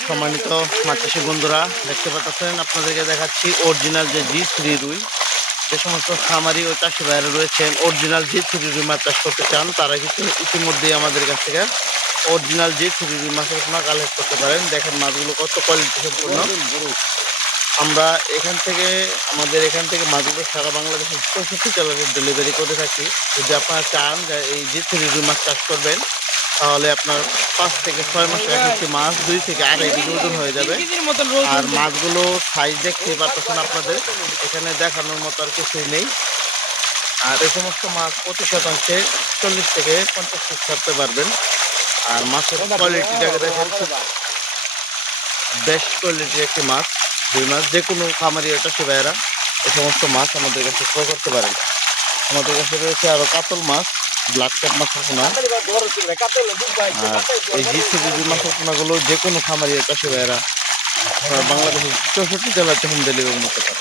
সম্মানিত মাছ চাষী বন্ধুরা, দেখতে পাচ্ছেন আপনাদেরকে দেখাচ্ছি অরিজিনাল যে জি3 রুই। যে সমস্ত খামারি ও চাষি ভাইরা রয়েছেন অরিজিনাল জি3 রুই মাছ চাষ করতে চান, তারা কিন্তু ইতিমধ্যেই আমাদের কাছ থেকে অরিজিনাল জি3 রুই মাছের পোনা কালেক্ট করতে পারেন। দেখেন মাছগুলো কত কোয়ালিটি সম্পূর্ণ। আমরা আমাদের এখান থেকে মাছগুলো সারা বাংলাদেশের 64 জেলাতে ডেলিভারি করে থাকি। যদি আপনারা চান যে এই জি3 রুই মাছ চাষ করবেন, তাহলে আপনার 5 থেকে 6 মাসে একটি মাছ 2 থেকে 2.5 কেজি ওজন হয়ে যাবে। আর মাছগুলো সাইজ দেখতেই পাচ্ছেন আপনাদের, এখানে দেখানোর মতো আর কিছুই নেই। আর এই সমস্ত মাছ প্রতি শতাংশে 40 থেকে 50 পিস ছাড়তে পারবেন। আর মাছের কোয়ালিটিটাকে দেখেন, খুব বেস্ট কোয়ালিটির একটি মাছ। রুই মাছ যে কোনো খামারি ও চাষি ভাইয়েরা এই সমস্ত মাছ আমাদের কাছে ক্রয় করতে পারেন। আমাদের কাছে রয়েছে আরও কাতল মাছ, ব্লাড ক্যাপ মাছের পোনা। আর এই জি3 মাছের পোনাগুলো যে কোনো খামারি ও চাষি ভাইয়েরা বাংলাদেশের 64 জেলাতে হোম ডেলিভারি নিতে পারে।